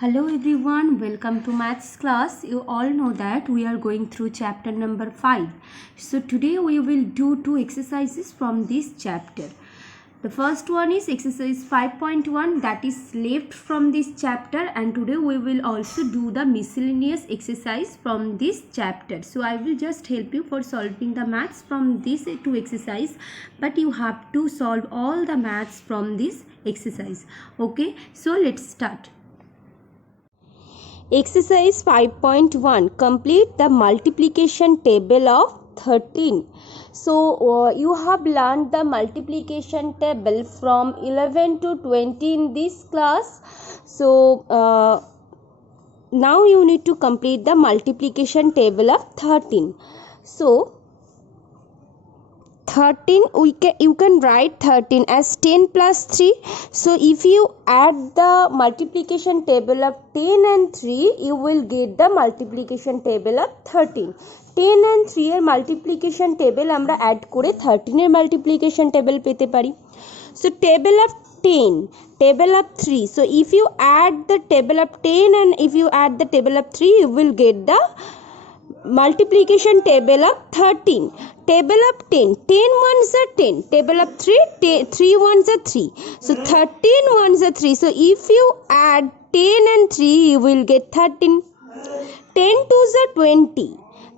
Hello everyone, welcome to maths class. You all know that we are going through chapter number 5. So today we will do two exercises from this chapter. The first one is exercise 5.1 that is left from this chapter, and today we will also do the miscellaneous exercise from this chapter. So I will just help you for solving the maths from these two exercise, but you have to solve all the maths from this exercise. Okay, so let's start. Exercise 5.1. Complete the multiplication table of 13. So you have learned the multiplication table from 11 to 20 in this class. So now you need to complete the multiplication table of 13. So 13 you can write 13 as 10 plus 3. So if you add the multiplication table of 10 and 3, you will get the multiplication table of 13. 10 and 3 এর multiplication table আমরা add করে 13 এর multiplication table পেতে পারি. So table of 10, table of 3. So if you add the table of 10 and if you add the table of 3, you will get the multiplication table of 13. Table of 10, 10 ones are 10. Table of 3, 3 ones are 3. So 13 ones are 3. So if you add 10 and 3, you will get 13. 10 twos are 20.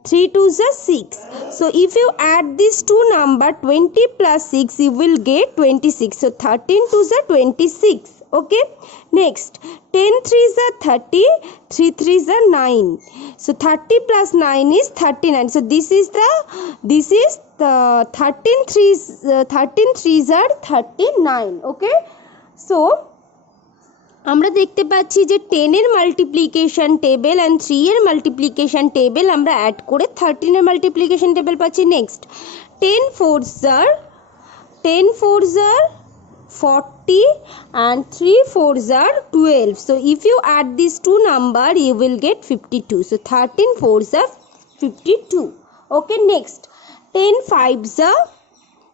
3 twos are 6. So if you add these two number 20 plus 6, you will get 26. So 13 twos are 26. Okay, next 10 threes are 30, 3 threes are 9. So 30 plus 9 is 39. So this is the 13 threes are 39. Okay, so আমরা দেখতে পাচ্ছি যে 10 এর multiplication table and 3 এর multiplication table আমরা add করে 13 এর multiplication table পাচ্ছি। Next 10 fours are 40 and 3 fours are 12. So if you add these two number, you will get 52. So 13 fours are 52. Okay, next 10 fives are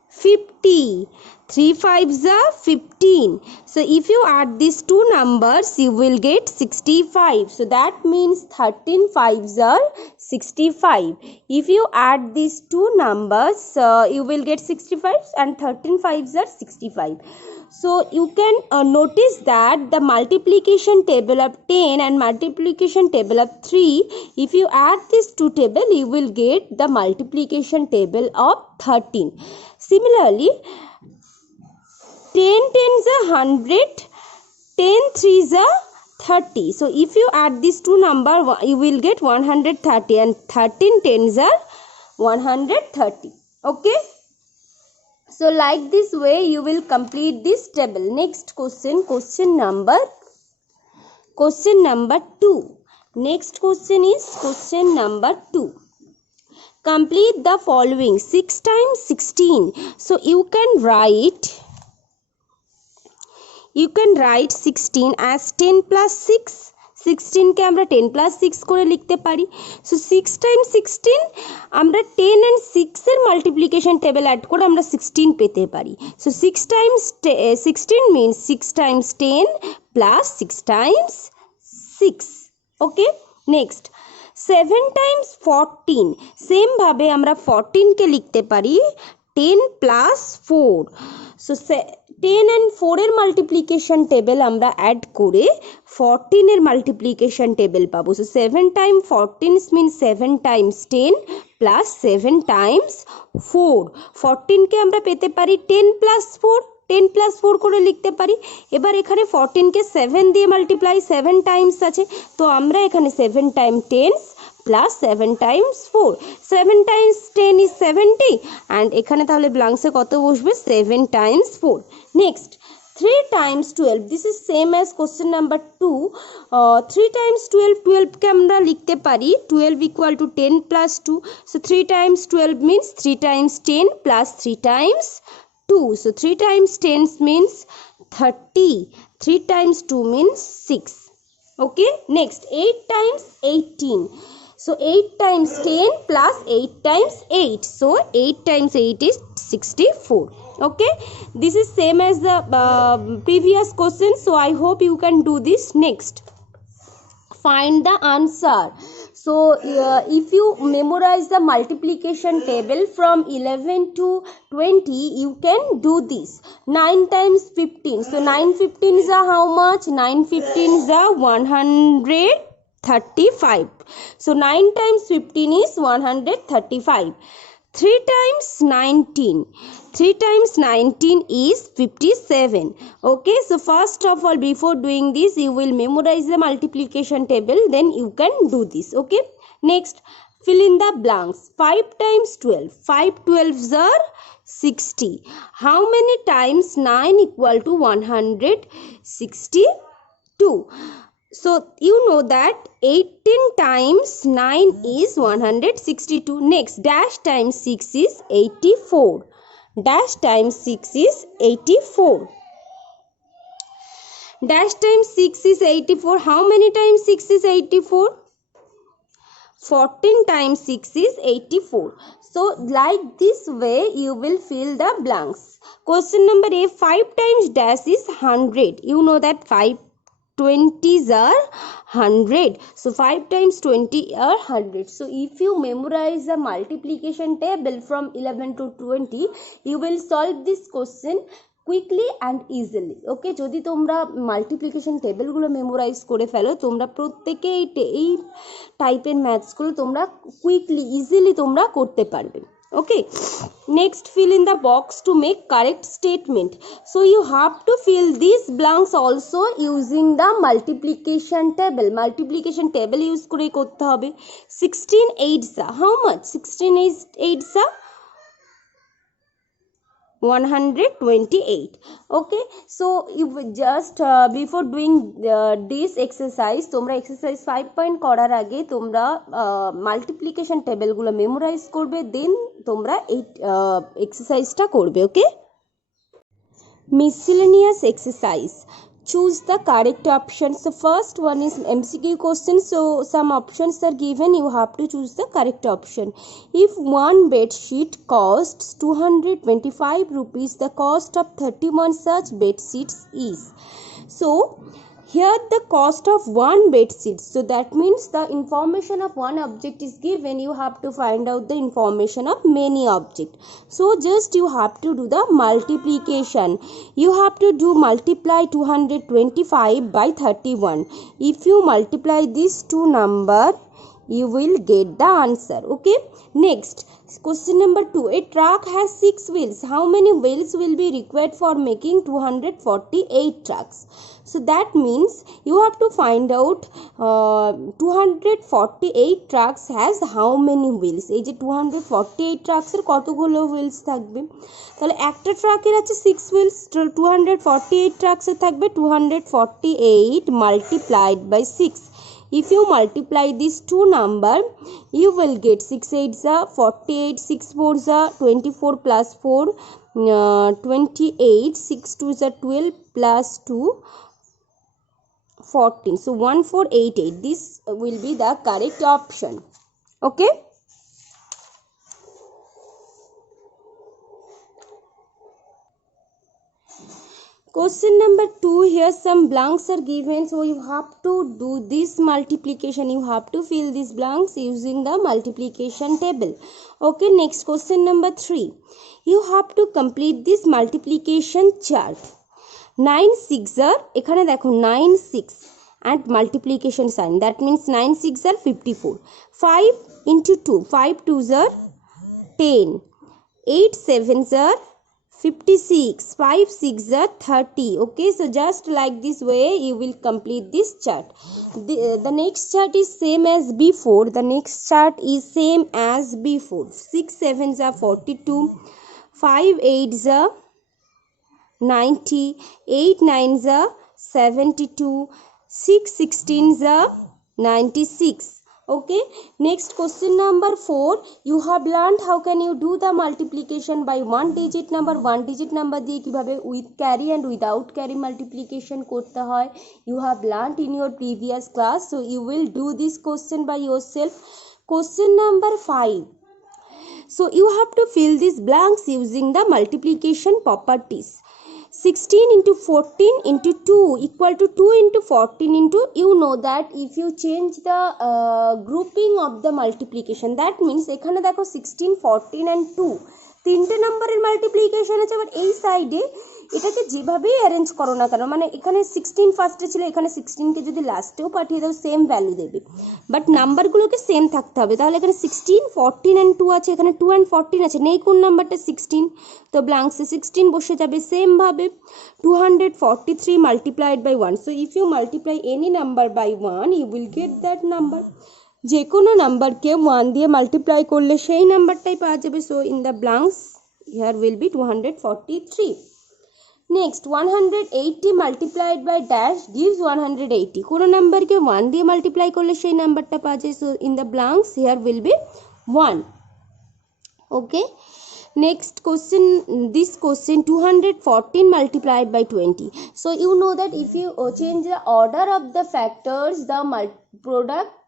50. 3 fives are 15. So if you add these two numbers, you will get 65. So that means 13 fives are 65. If you add these two numbers, you will get 65 and 13 fives are 65. So you can notice that the multiplication table of 10 and multiplication table of 3, if you add these two table, you will get the multiplication table of 13. Similarly, 10 tens are 100, 10 threes are 30. So if you add these two number, you will get 130 and 13 tens are 130. Okay, so like this way you will complete this table. Next question number 2. Next question is question number 2. Complete the following 6 times 16. So you can write 16 as 10 plus 6. 16 কে আমরা 10 plus 6 করে লিখতে পারি। So 6 times 16 আমরা 10 and 6 এর multiplication table add করে আমরা 16 পেতে পারি। So 6 times 16 means 6 times 10 plus 6 times 6. ওকে, নেক্সট 7 times 14. সেম ভাবে আমরা 14 কে লিখতে পারি 10 plus 4. সো 10 and 4 এর মাল্টিপ্লিকেশন টেবিল আমরা অ্যাড করে 14 এর মাল্টিপ্লিকেশন টেবিল পাবো। So 7 times 14 means 7 times 10 plus 7 times 4. 14 কে আমরা পেতে পারি 10 plus 4, 10 plus 4 করে লিখতে পারি। এবার এখানে 14 কে 7 দিয়ে মাল্টিপ্লাই 7 টাইমস আছে, তো আমরা এখানে 7 times 10 plus 7 times 4. 7 times 10 is 70 and এখানে তাহলে ব্ল্যাঙ্কসে কত বসবে 7 times 4. Next 3 times 12. This is same as question number 2. 3 times 12, 12 কে আমরা লিখতে পারি 12 equal to 10 plus 2. So 3 times 12 means 3 times 10 plus 3 times 2. So 3 times 10 means 30. 3 times 2 means 6. Okay, next 8 times 18. So 8 times 10 plus 8 times 8. So 8 times 8 is 64. Okay, this is same as the previous question, so I hope you can do this. Next find the answer. So if you memorize the multiplication table from 11 to 20, you can do this. 9 times 15, so 9 15 is how much? 9 15 is 135. So 9 times 15 is 135. 3 times 19, 3 times 19 is 57. Okay, so first of all, before doing this, you will memorize the multiplication table, then you can do this. Okay, next, fill in the blanks. 5 times 12, 5 12s are 60. How many times 9 equal to 162? So you know that 18 times 9 is 162. Next, dash times 6 is 84. Dash times 6 is 84. Dash times 6 is 84. How many times 6 is 84? 14 times 6 is 84. So like this way you will fill the blanks. Question number A, 5 times dash is 100. You know that 5 20s are 100. So 5 times 20 are 100. So if you memorize the multiplication table from 11 to 20, you will solve this question quickly and easily. Okay, যদি তোমরা multiplication টেবিলগুলো memorise করে ফেলো, তোমরা প্রত্যেকে এই টাইপের ম্যাথসগুলো তোমরা quickly easily তোমরা করতে পারবে। Okay, next, fill in the box to make correct statement. So you have to fill these blanks also using the multiplication table. Multiplication table use করে করতে হবে। 16 8s are how much? 16 8s are 128. Okay, so you just before doing this exercise, তোমরা exercise 5 point করার আগে তোমরা multiplication table গুলো memorize করবে, then তোমরা এই exerciseটা করবে। Okay, miscellaneous exercise. Choose the correct option. So first one is MCQ question. So some options are given, you have to choose the correct option. If one bed sheet costs 225 rupees, the cost of 31 such bed sheets is. So here the cost of one bed sheet, so that means the information of one object is given, you have to find out the information of many objects. So just you have to do the multiplication. You have to do multiply 225 by 31. If you multiply these two number, you will get the answer. Okay, next, question number 2. A truck has 6 wheels. How many wheels will be required for making 248 trucks? So that means you have to find out 248 trucks has how many wheels. এই যে 248 trucks এর কতগুলো wheels থাকবে? তাহলে একটা ট্রাকের আছে 6 wheels, 248 trucks এর থাকবে 248 multiplied by 6. If you multiply these two number, you will get 6 8s are 48, 6 4s are 24 plus 4 28, 6 2s are 12 plus 2 14. So 1488, this will be the correct option. Okay, question number 2. Here some blanks are given, so you have to do this multiplication. You have to fill these blanks using the multiplication table. Okay, next, question number 3. You have to complete this multiplication chart. 9 6 are, এখানে দেখো 9 6 and multiplication sign, that means 9 6 are 54. 5 into 2, 5 2s are 10, 8 7s are 56, 5 6 are 30. Okay, so just like this way you will complete this chart. The next chart is same as before. The next chart is same as before. 6 7s are 42, 5 8s are 90, 8 9s are 72, 6 16s are 96. Okay, next, question number 4. You have learned how can you do the multiplication by one digit number. One digit number দিয়ে কিভাবে with carry and without carry multiplication করতে হয়, you have learned in your previous class. So you will do this question by yourself. Question number 5. So you have to fill these blanks using the multiplication properties. 16 into 14 into 2 equal to 2 into 14 into, you know that if you change the grouping of the multiplication, that means এখানে দেখো 16, 14 and 2 তিনটে নাম্বারের multiplication আছে, but এই সাইডে এটাকে যেভাবেই arrange করো না কেন, মানে এখানে 16 ফার্স্টে ছিল, এখানে 16কে যদি লাস্টেও পাঠিয়ে দাও সেম ভ্যালু দেবে, বাট নাম্বারগুলোকে সেম থাকতে হবে। তাহলে এখানে 16, 14 and 2 আছে, এখানে 2 and 14 আছে, নেই কোন নাম্বারটা 16, তো ব্ল্যাঙ্কসে 16 বসে যাবে। সেমভাবে 243 multiplied by 1, so if you multiply any number by 1 you will get that number. যে কোনো নাম্বারকে 1 দিয়ে মাল্টিপ্লাই করলে সেই নাম্বারটাই পাওয়া যাবে। So in the blanks here will be 243। Next 180 multiplied by dash gives 180, কোনো নাম্বারকে 1 দিয়ে মাল্টিপ্লাই করলে সেই নাম্বারটা পাওয়া যায়। So in the blanks here will B 1। Okay, next question, this question 214 multiplied by 20. So you know that if you change the order of the factors, the product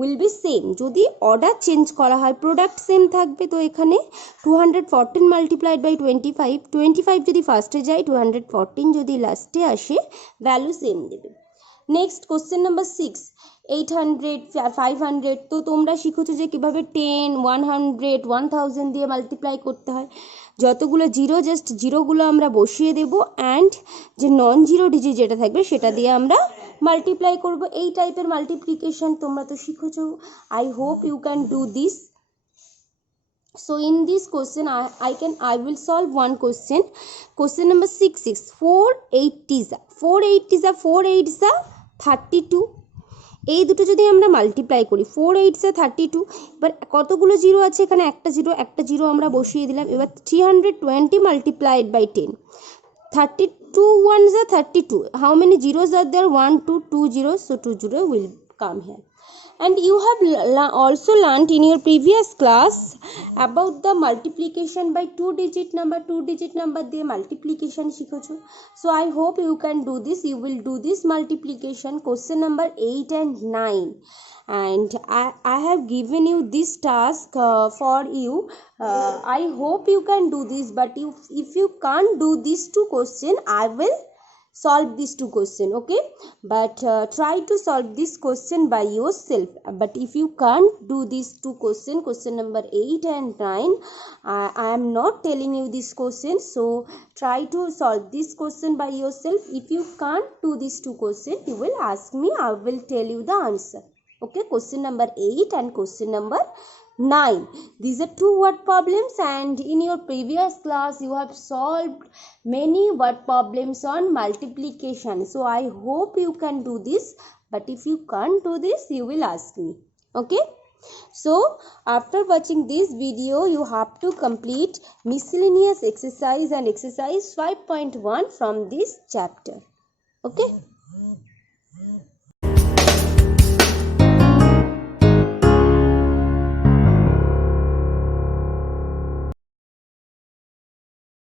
will be same. যদি order change করা হয় product same থাকবে। তো এখানে 214 multiplied by 25, 25 যদি ফার্স্টে যায়, 214 যদি লাস্টে আসে, ভ্যালু সেম দেবে। Next question number 6, 800, 500। তো তোমরা শিখেছো যে কীভাবে 10, 100, 1000 দিয়ে মাল্টিপ্লাই করতে হয়। যতগুলো জিরো, জাস্ট জিরোগুলো আমরা বসিয়ে দেবো, অ্যান্ড যে নন জিরো ডিজিট যেটা থাকবে সেটা দিয়ে আমরা মাল্টিপ্লাই করব। এই টাইপের মাল্টিপ্লিকেশন তোমরা তো শিখেছো। I hope you can do this. So in this question I will solve one question. Question number 6, 4 8s are 32। এই দুটো যদি আমরা মাল্টিপ্লাই করি, 4 8s are 32, এবার কতগুলো জিরো আছে এখানে, একটা জিরো আমরা বসিয়ে দিলাম। এবার 320 multiplied by 10, 32 ones are 32. How many zeros are there? 1 2 2 zeros, so 2 zero will come here. And you have also learnt in your previous class about the multiplication by two digit number দিয়ে multiplication শিখেছো। So I hope you can do this. You will do this multiplication, question number 8 and 9. And I have given you this task for you. I hope you can do this, but if you can't do these two questions, I will solve these two question, okay? But try to solve this question by yourself. But if you can't do these two question number 8 and 9, I am not telling you this question, so try to solve this question by yourself. If you can't do these two question, you will ask me, I will tell you the answer, okay? Question number 8 and question number 9, these are two word problems, and in your previous class you have solved many word problems on multiplication. So I hope you can do this, but if you can't do this, you will ask me, okay? So after watching this video, you have to complete miscellaneous exercise and exercise 5.1 from this chapter, okay?